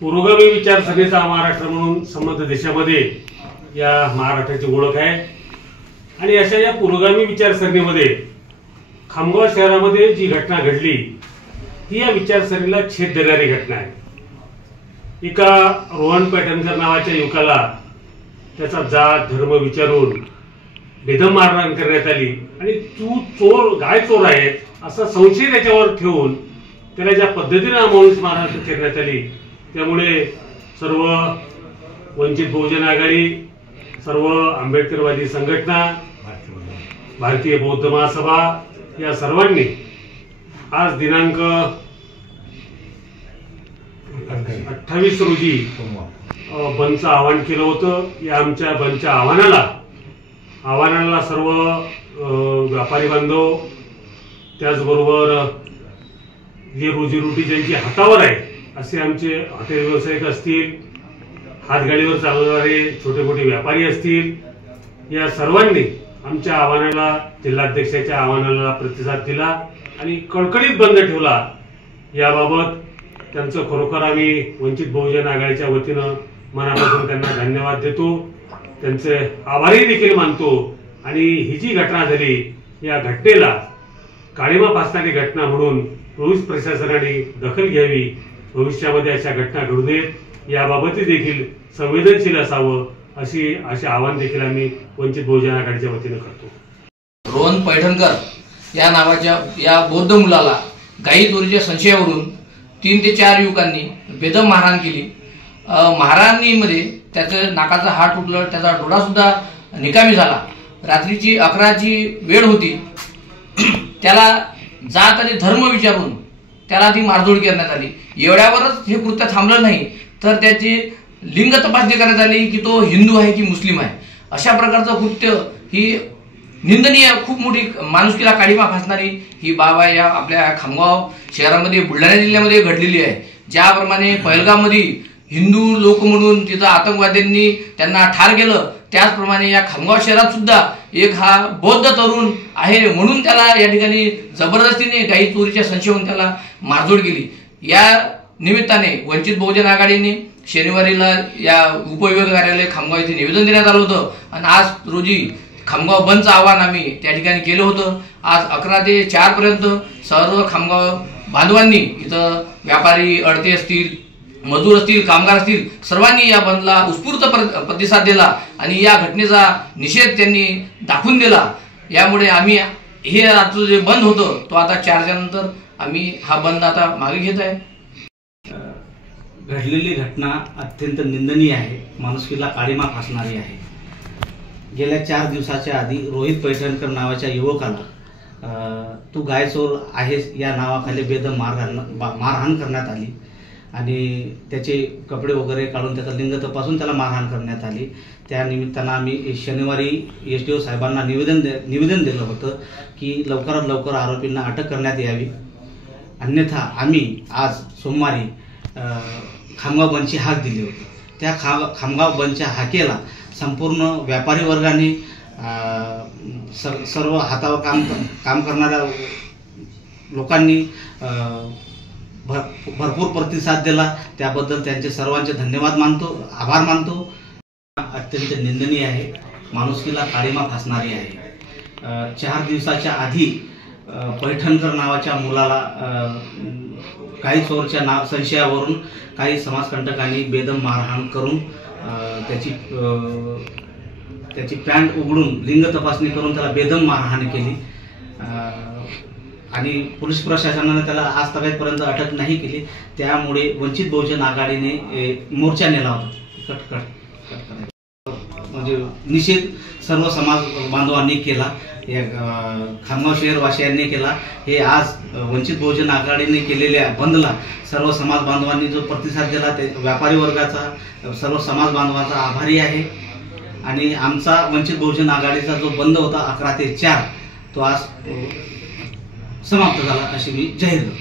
पुरोगामी विचारसरणीचा महाराष्ट्र म्हणून संबंध देशामध्ये या महाराष्ट्राची ओळख आहे। आणि अशा या पुरोगामी विचारसरणीमध्ये खामगाव शहरामध्ये जी घटना घडली ही या विचारसरणीला छेद देणारी घटना आहे। एका रोहन पैठणकर नावाच्या युवकाला त्याचा जात धर्म विचारून बेदम मारहाण करण्यात आली आणि तू चोर गाय चोर आहे असा संशय त्याच्यावर ठेवून त्याला ज्या पद्धतीने अमानुष मारहाण करण्यात आली त्यामुळे सर्व वंचित बहुजन आघाडी, सर्व आंबेडकरवादी संघटना, भारतीय बौद्ध महासभा या सर्वांनी आज दिनांक 28 रोजी बंदचं आवाहन केलं होतं। या आमच्या बंदच्या आव्हानाला सर्व व्यापारी बांधव, त्याचबरोबर जे रोजीरोटी ज्यांची हातावर आहे असे आमचे हॉटेल व्यावसायिक असतील, हातगाडीवर चालवणारे छोटे मोठे व्यापारी असतील, या सर्वांनी आमच्या आव्हानाला, जिल्हाध्यक्षाच्या आव्हानाला प्रतिसाद दिला आणि कळकळीत बंद ठेवला। याबाबत त्यांचं खरोखर आम्ही वंचित बहुजन आघाडीच्या वतीनं मनापासून त्यांना धन्यवाद देतो, त्यांचे आभारी देखील मानतो। आणि ही जी घटना झाली या घटनेला काळिमा फासणारी घटना म्हणून पोलीस प्रशासनाने दखल घ्यावी, भविष्यामध्ये अशा घटना घडू नयेत याबाबत देखील संवेदनशील असावं असे आवाहन देखील आम्ही वंचित बहुजन आघाडीच्या वतीने करतो। रोहन पैठणकर या नावाच्या या बौद्ध मुलाला गाई चोरीच्या संशयावरून 3 ते 4 युवकांनी बेदम मारहाण केली। मारहाणीमध्ये त्याचं नाकाचा हाड तुटलं, त्याचा डोळा सुद्धा निकामी झाला। रात्रीची 11ची वेळ होती। त्याला जात आणि धर्म विचारून त्याला ती मारझोड करण्यात आली। एवढ्यावरच हे कृत्य थांबलं नाही तर त्याची लिंग तपासणी करण्यात आली की तो हिंदू आहे की मुस्लिम आहे। अशा प्रकारचं कृत्य ही निंदनीय, खूप मोठी माणुसकीला काळिमा फासणारी ही बाब आहे या आपल्या खामगाव शहरामध्ये, बुलढाणा जिल्ह्यामध्ये घडलेली आहे। ज्याप्रमाणे पहलगाममध्ये हिंदू लोक म्हणून तिथं आतंकवाद्यांनी त्यांना ठार केलं, त्याचप्रमाणे या खामगाव शहरात सुद्धा एक हा बौद्ध तरुण आहे म्हणून त्याला या ठिकाणी जबरदस्तीने गाई चोरीच्या संशयावरून त्याला मारझोड केली। या निमित्ताने वंचित बहुजन आघाडीने शनिवारीला या उपविभाग कार्यालय खामगाव येथे निवेदन देण्यात आलं होतं आणि आज रोजी खामगाव बंदचं आवाहन आम्ही त्या ठिकाणी केलं होतं। आज 11 ते 4 पर्यंत सर्व खामगाव बांधवांनी, इथं व्यापारी, अडते असतील, मजूर असतील, कामगार असतील, सर्वांनी या बंदला उत्स्फूर्त प्रतिसाद दिला आणि या घटनेचा निषेध त्यांनी दाखवून दिला। यामुळे आम्ही हे आजचं जे बंद होतं तो आता 4 नंतर आम्ही हा बंद आता मागे घेत आहे। घडलेली घटना अत्यंत निंदनीय आहे, माणुसकीला काळिमा फासणारी आहे। गेल्या 4 दिवसाच्या आधी रोहित पैठणकर नावाच्या युवकाला तू गायचोर आहेस या नावाखाली बेदम मारहाण करण्यात आली आणि त्याचे कपडे वगैरे काढून त्याचा लिंग तपासून त्याला मारहाण करण्यात आली। त्या निमित्तानं आम्ही शनिवारी SDO साहेबांना निवेदन दिलं होतं की लवकरात लवकर आरोपींना अटक करण्यात यावी, अन्यथा आम्ही आज सोमवारी खामगाव बंदची हाक दिली होती। त्या खामगाव बंदच्या हाकेला संपूर्ण व्यापारी वर्गाने, सर्व हातावर काम करणाऱ्या लोकांनी भरपूर प्रतिसाद दिला, त्याबद्दल त्यांचे सर्वांचे धन्यवाद मानतो, आभार मानतो। अत्यंत निंदनीय आहे, माणुसकीला काळिमा फासणारी आहे। 4 दिवसाच्या आधी पैठणकर नावाच्या मुलाला गाई चोरच्या संशयावरून काही समाजकंटकांनी बेदम मारहाण करून त्याची पॅन्ट उघडून लिंग तपासणी करून त्याला बेदम मारहाण केली आणि पोलीस प्रशासनाने त्याला आज ताब्यातपर्यंत अटक नाही केली। त्यामुळे वंचित बहुजन आघाडीने मोर्चा नेला होता, म्हणजे निषेध सर्व समाज बांधवांनी केला, खामगाव शहरवासियांनी केला। हे आज वंचित बहुजन आघाडीने केलेल्या बंदला सर्व समाज बांधवांनी जो प्रतिसाद दिला ते व्यापारी वर्गाचा, सर्व समाज बांधवांचा आभारी आहे। आणि आमचा वंचित बहुजन आघाडीचा जो बंद होता 11 ते 4 तो आज समाप्त झाला अशी मी जाहीर करतो।